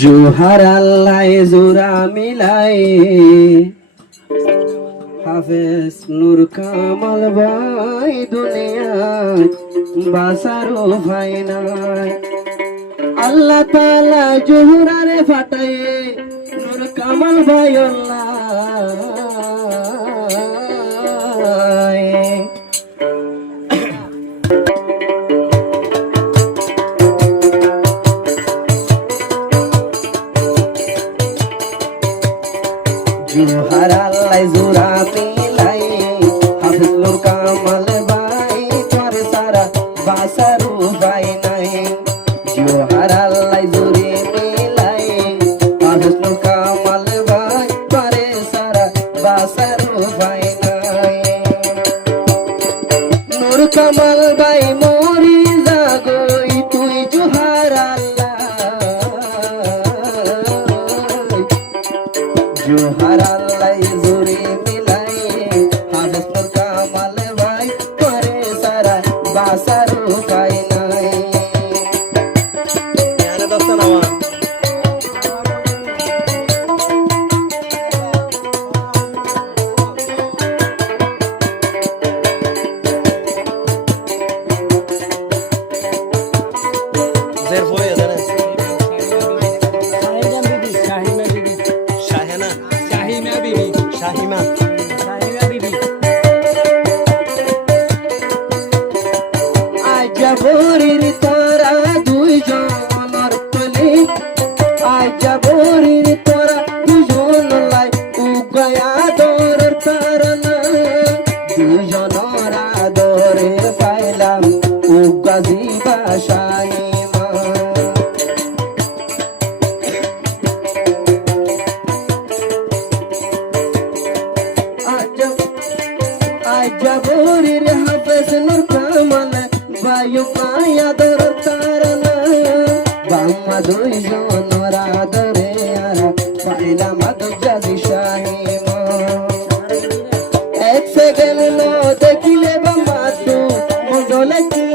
জোহার আল্লাহ জোড়া মিলাই হাফেজ নূর কামাল ভাই দুনিয়ায় বাসারো ভাই নাই আল্লাহ তাআলা জোহরারে ফাটায়ে নূর কামাল ভাই আল্লাহ জোহার আল্লাহ জোড়া মিলাই হাফেজ নূর কামাল ভাই তোর সারা বাসারো ভাই নাই জোহার আল্লাহ জোড়ে মিলাই হাফেজ নূর কামাল ভাই তোর সারা বাসারো ভাই নাই নূর কামাল ভাই মরি জাগই তুই জোহার আল্লাহ জোহার আল্লাহ জোরে মিলাই হাফেজ নূর কামাল ভাই করে সারা বাসারো ভাই নাই यार दोस्तों नवा जेर हो या जाना শাহিমা আজা ভোরের তোরা দুইজনের তলে আজা ভোরের তোরা দুইজন লাই উগয়া দর তারনা দুইজনের আদরে পাইলাম উগা জিবা শাহিমা জবরের হাফেজ নূর কামাল বায়ু পায়া দর তারনা বাম্মা দুইজনের আদরে আর পাইলাম আদজাদি শাহিমা এক সেকেন্ড নো দেখিলে বাম্মা তু মজলে কি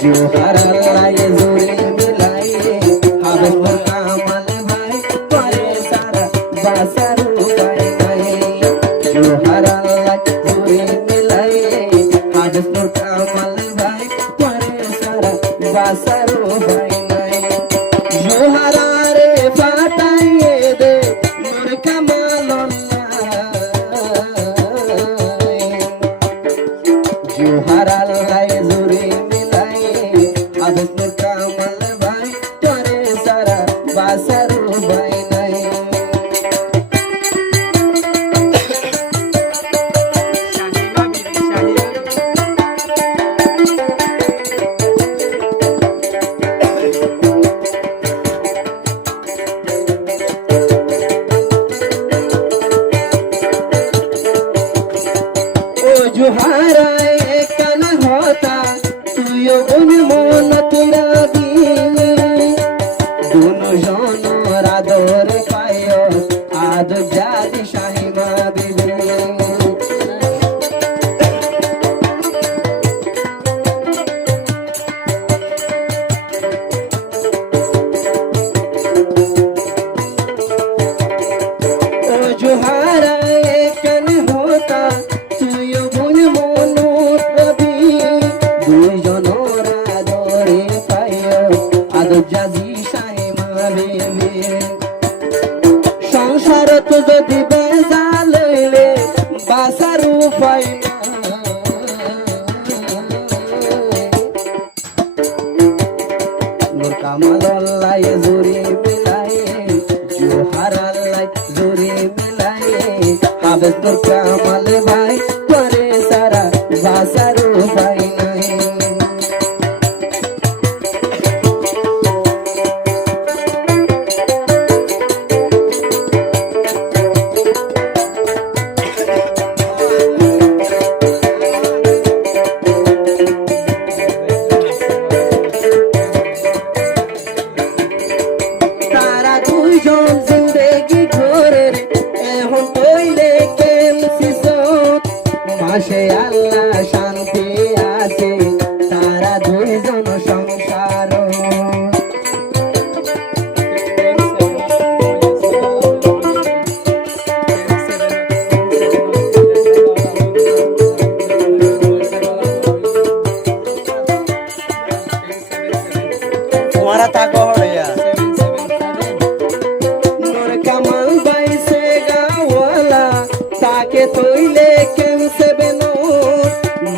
জোহার আল্লাহ জোরে মিলাই হাফেজ নূর কামাল ভাই করে সারা বাসারো ভাই নাই জোহার আল্লাহ জোরে মিলাই হাফেজ নূর কামাল ভাই করে সারা বাসারো ভাই নাই জোহারারে ফাটাইয়ে দে নূর কামাল জোহার আল্লাহ জোরে মিলাই হাফেজ নূর কামাল ভাই করে সারা বাসারো ভাই নাই জোহারায় কান হতা তুইও গুণ মন তোরা দিনে দুনো জনর আদর পায় আদ জাদি শাহিমা বিবে ও জোহারায় কান হতা তুইও গুণ মন রবি দুইজনের আদরে পায় আদ জাদি শাহিমা বিবে সংসার তো যদি বেজাল হইলে বাসারো পাই না নূর কামাল আল্লাহ জোরে মিলাই জোহার আল্লাহ জোরে মিলাই হাফেজ নূর কামাল ভাই করে সারা বাসারো ভাই নাই তারা দুইজন জিন্দেগি ঘরে এখন তৈলে কেমসি সত সংসার तुम्हारा ताको हड़िया নূর কামাল বাইসে গাওয়ালা তাকে তৈলে কেমসে বেনো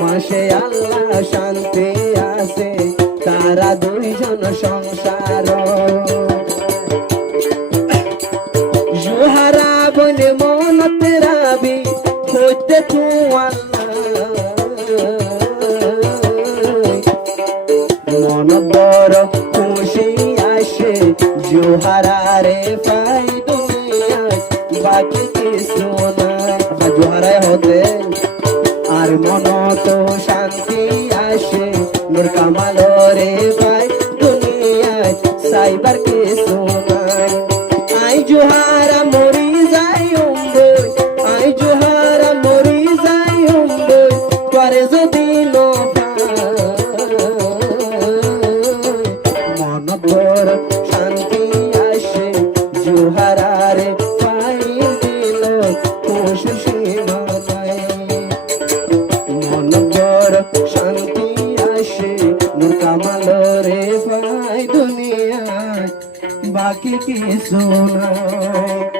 মাসে আল্লাহ শান্তি আছে তারা দুইজন সংসার জোহারা বনে মনত রাবি হইতে তু মন বড় খুশি আসে জোহারারে পাই দুনিয়ায় বাকি কিছু নাই জোহারায় হতে আর মন তো শান্তি আসে নূর কামাল রে পাই দুনিয়ায় সাইবার কিছু নাই আই জোহারা মরি যাই উম্বই আই জোহারা মরি যাই উম্বই করে যদি মন বড় শান্তি আসে জোহারারে পাই দিল খুশি সীমা নাই মন বড় শান্তি আসে নূর কামাল রে পাই দুনিয়ায় বাকি কিছু নাই